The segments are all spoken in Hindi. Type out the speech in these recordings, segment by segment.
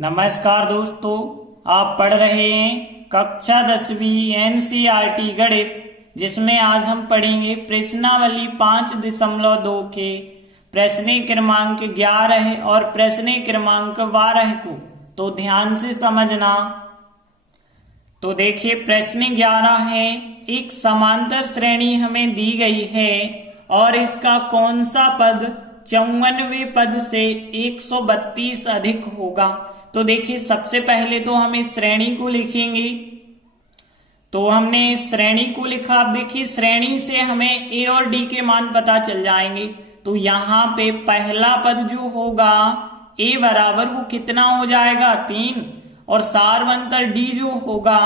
नमस्कार दोस्तों, आप पढ़ रहे हैं कक्षा 10वीं एनसीईआरटी गणित, जिसमें आज हम पढ़ेंगे प्रश्नावली 5.2 के प्रश्न क्रमांक 11 और प्रश्न क्रमांक 12 को। तो ध्यान से समझना। तो देखिए, प्रश्न 11 है, एक समांतर श्रेणी हमें दी गई है और इसका कौन सा पद 54वें पद से 132 अधिक होगा। तो देखिए, सबसे पहले तो हम इस श्रेणी को लिखेंगे। तो हमने इस श्रेणी को लिखा। अब देखिए, श्रेणी से हमें ए और डी के मान पता चल जाएंगे। तो यहाँ पे पहला पद जो होगा ए बराबर वो कितना हो जाएगा 3, और सारवंतर डी जो होगा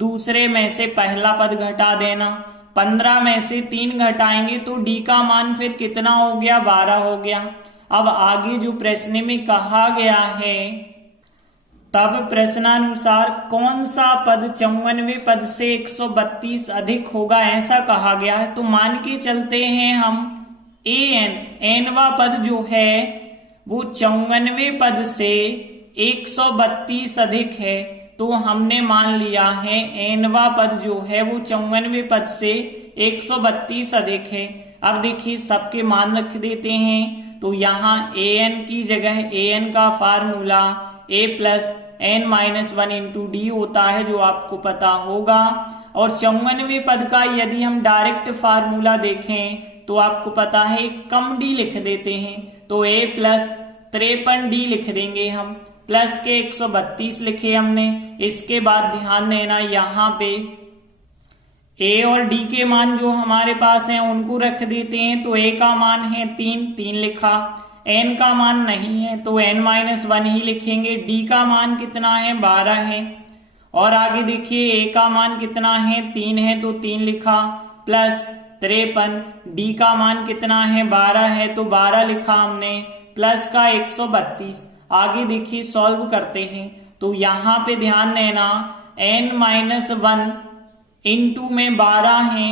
दूसरे में से पहला पद घटा देना। 15 में से 3 घटाएंगे तो डी का मान फिर कितना हो गया 12 हो गया। अब आगे जो प्रश्न में कहा गया है, तब प्रश्नानुसार कौन सा पद 54वें पद से 132 अधिक होगा, ऐसा कहा गया है। तो मान के चलते हैं हम एनवा पद जो है वो 54वें पद से 132 अधिक है। तो हमने मान लिया है एनवा पद जो है वो 54वें पद से 132 अधिक है। अब देखिए, सबके मान रख देते हैं। तो यहाँ एन की जगह एन का formula a plus n minus 1 into D होता है, जो आपको पता होगा। और 54वें पद का यदि हम डायरेक्ट फार्मूला देखें तो आपको पता है कम डी लिख देते हैं। तो a प्लस 53 डी लिख देंगे हम, प्लस के 132 लिखे हमने। इसके बाद ध्यान देना, यहाँ पे a और d के मान जो हमारे पास हैं उनको रख देते हैं। तो a का मान है 3 लिखा, n का मान नहीं है तो n माइनस 1 ही लिखेंगे। d का मान कितना है 12 है। और आगे देखिए, a का मान कितना है 3 है तो 3 लिखा, प्लस 53, d का मान कितना है 12 है तो 12 लिखा हमने, प्लस का 132। आगे देखिए, सॉल्व करते हैं। तो यहाँ पे ध्यान देना, n माइनस 1 इंटू में 12 है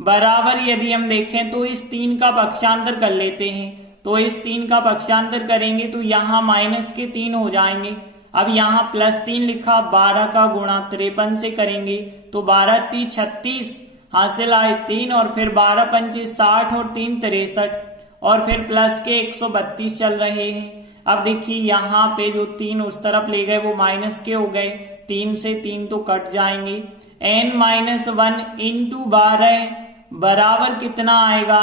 बराबर, यदि हम देखें तो इस 3 का पक्षांतर कर लेते हैं। तो इस 3 का पक्षांतर करेंगे तो यहाँ माइनस के 3 हो जाएंगे। अब यहाँ प्लस 3 लिखा, 12 का गुणा 53 से करेंगे तो 12 3 36 हासिल आए 3, और फिर 12 पंचे 60 और 3 63, और फिर प्लस के 132 चल रहे हैं। अब देखिए, यहाँ पे जो 3 उस तरफ ले गए वो माइनस के हो गए, 3 से 3 तो कट जाएंगे। n माइनस 1 इंटू 12 बराबर कितना आएगा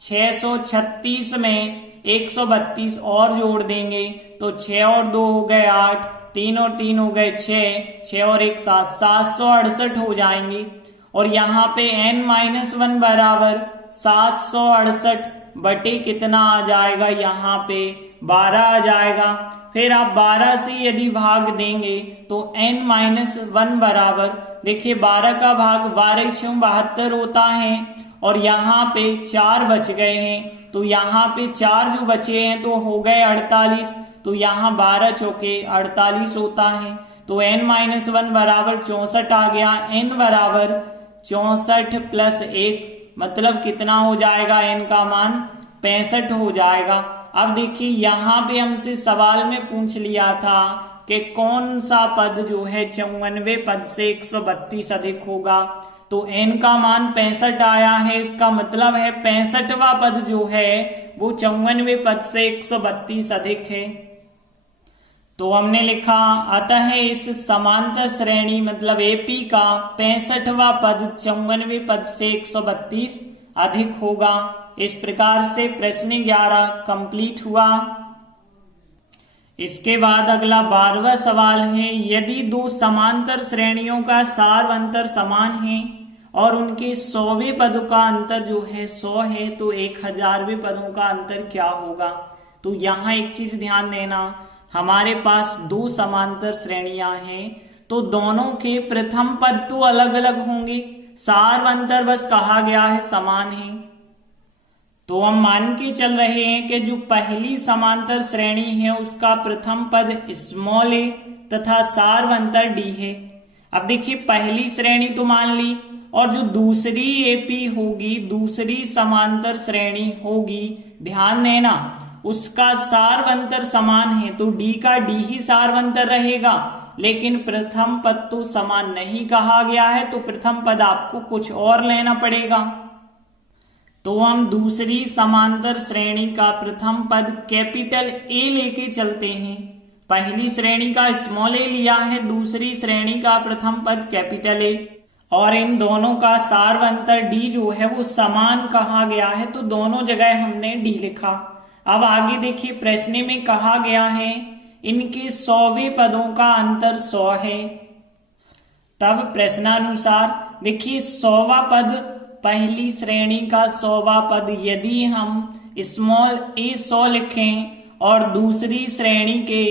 636 में 132 और जोड़ देंगे तो 6 और 2 हो गए 8, 3 और 3 हो गए 6 और 1 7, 768 हो जाएंगे। और यहाँ पे n माइनस 1 बराबर 768 बटे कितना आ जाएगा, यहाँ पे 12 आ जाएगा। फिर आप 12 से यदि भाग देंगे तो n माइनस 1 बराबर, देखिए 12 का भाग 12 6 72 होता है, और यहाँ पे 4 बच गए हैं। तो यहाँ पे 4 जो बचे हैं तो हो गए 48। तो यहाँ 12 चौके 48 होता है। तो n माइनस 1 बराबर 64 आ गया। n बराबर 64 प्लस 1 मतलब कितना हो जाएगा, n का मान 65 हो जाएगा। अब देखिए, यहाँ पे हमसे सवाल में पूछ लिया था कि कौन सा पद जो है 54वें पद से 132 अधिक होगा। तो n का मान 65 आया है, इसका मतलब है 65वां पद जो है वो 54वें पद से 132 अधिक है। तो हमने लिखा, अतः इस समांतर श्रेणी मतलब एपी का 65वां पद 54वें पद से 132 अधिक होगा। इस प्रकार से प्रश्न 11 कंप्लीट हुआ। इसके बाद अगला 12वां सवाल है, यदि दो समांतर श्रेणियों का सारवंतर समान है और उनके 100वें पदों का अंतर जो है 100 है तो 1000वें पदों का अंतर क्या होगा। तो यहाँ एक चीज ध्यान देना, हमारे पास दो समांतर श्रेणियां हैं तो दोनों के प्रथम पद तो अलग अलग होंगे, सारवंतर बस कहा गया है समान है। तो हम मान के चल रहे हैं कि जो पहली समांतर श्रेणी है उसका प्रथम पद स्मॉल a तथा सारवंतर d है। अब देखिए, पहली श्रेणी तो मान ली, और जो दूसरी एपी होगी, दूसरी समांतर श्रेणी होगी, ध्यान देना उसका सारवंतर समान है तो डी का डी ही सारवंतर रहेगा, लेकिन प्रथम पद तो समान नहीं कहा गया है तो प्रथम पद आपको कुछ और लेना पड़ेगा। तो हम दूसरी समांतर श्रेणी का प्रथम पद कैपिटल ए लेके चलते हैं। पहली श्रेणी का स्मॉल ए लिया है, दूसरी श्रेणी का प्रथम पद कैपिटल ए, और इन दोनों का सारवंतर डी जो है वो समान कहा गया है तो दोनों जगह हमने डी लिखा। अब आगे देखिए, प्रश्न में कहा गया है इनके 100वें पदों का अंतर 100 है। तब प्रश्नानुसार देखिए 100वां पद, पहली श्रेणी का 100वां पद यदि हम स्मॉल ए 100 लिखें और दूसरी श्रेणी के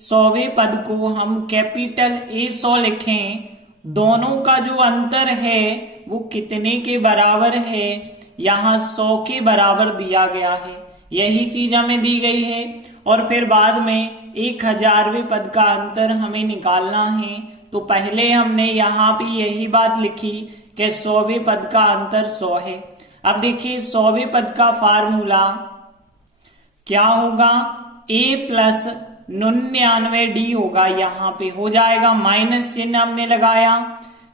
100वें पद को हम कैपिटल ए 100 लिखें, दोनों का जो अंतर है वो कितने के बराबर है, यहाँ 100 के बराबर दिया गया है, यही चीज हमें दी गई है। और फिर बाद में 1000वें पद का अंतर हमें निकालना है, तो पहले हमने यहाँ पे यही बात लिखी कि 100वें पद का अंतर 100 है। अब देखिए 100वें पद का फार्मूला क्या होगा, a प्लस 99d होगा, यहाँ पे हो जाएगा, माइनस चिन्ह हमने लगाया।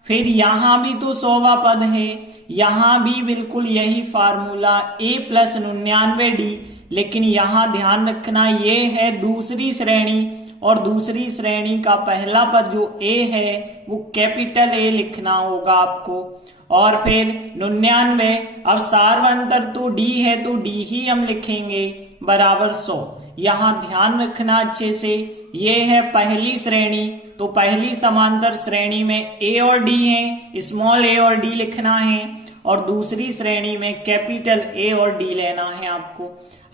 फिर यहाँ भी तो 100वां पद है, यहाँ भी बिल्कुल यही फार्मूला a प्लस 99d, लेकिन यहाँ ध्यान रखना ये है दूसरी श्रेणी, और दूसरी श्रेणी का पहला पद जो a है वो कैपिटल A लिखना होगा आपको। और फिर 99, अब सारवंतर तो d है तो d ही हम लिखेंगे बराबर 100। यहाँ ध्यान रखना अच्छे से, ये है पहली श्रेणी, तो पहली समांतर श्रेणी में a और d है, स्मॉल a और d लिखना है, और दूसरी श्रेणी में कैपिटल A और D लेना है आपको।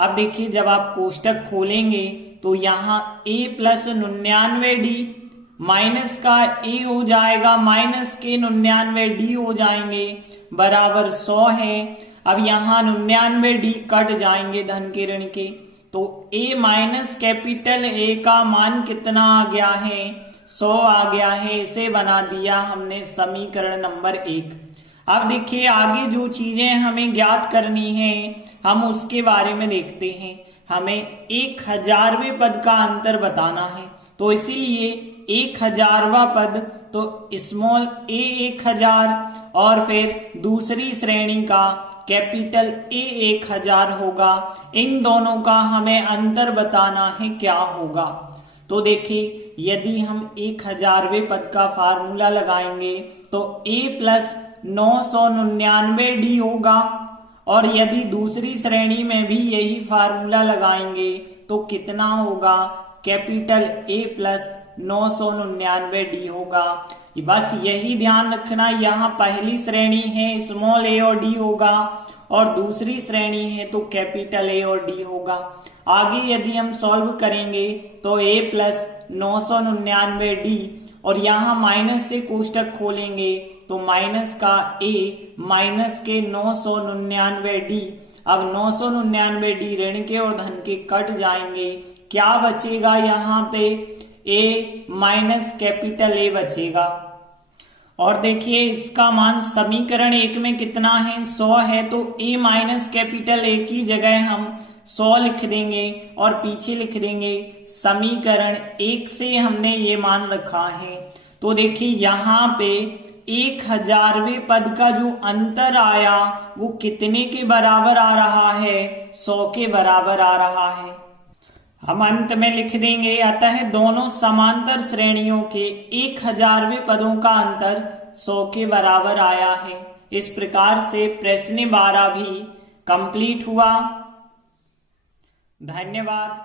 अब देखिए जब आप कोष्टक खोलेंगे तो यहाँ a प्लस 99d माइनस का a हो जाएगा, माइनस के 99d हो जाएंगे बराबर 100 है। अब यहाँ 99d कट जाएंगे धन के ऋण के, तो a माइनस कैपिटल A का मान कितना आ गया है, 100 आ गया है। इसे बना दिया हमने समीकरण नंबर 1। अब देखिए आगे जो चीजें हमें ज्ञात करनी है हम उसके बारे में देखते हैं। हमें 1000वें पद का अंतर बताना है, तो इसीलिए 1000वां पद तो स्मॉल a 1000 और फिर दूसरी श्रेणी का कैपिटल A 1000 होगा। इन दोनों का हमें अंतर बताना है क्या होगा। तो देखिए यदि हम 1000वें पद का फार्मूला लगाएंगे तो a प्लस 999d होगा, और यदि दूसरी श्रेणी में भी यही फार्मूला लगाएंगे तो कितना होगा, कैपिटल A प्लस 999d होगा। बस यही ध्यान रखना, यहाँ पहली श्रेणी है स्मॉल a और d होगा और दूसरी श्रेणी है तो कैपिटल A और D होगा। आगे यदि हम सॉल्व करेंगे तो a प्लस 999d, और यहाँ माइनस से कोष्टक खोलेंगे तो माइनस का a माइनस के 999d। अब 999d ऋण के और धन के कट जाएंगे, क्या बचेगा यहाँ पे, a माइनस कैपिटल A बचेगा। और देखिए इसका मान समीकरण 1 में कितना है, 100 है, तो a माइनस कैपिटल A की जगह हम 100 लिख देंगे और पीछे लिख देंगे समीकरण 1 से हमने ये मान रखा है। तो देखिए यहाँ पे 1000वें पद का जो अंतर आया वो कितने के बराबर आ रहा है, 100 के बराबर आ रहा है। हम अंत में लिख देंगे, अतः दोनों समांतर श्रेणियों के 1000वें पदों का अंतर 100 के बराबर आया है। इस प्रकार से प्रश्न 12 भी कंप्लीट हुआ। धन्यवाद।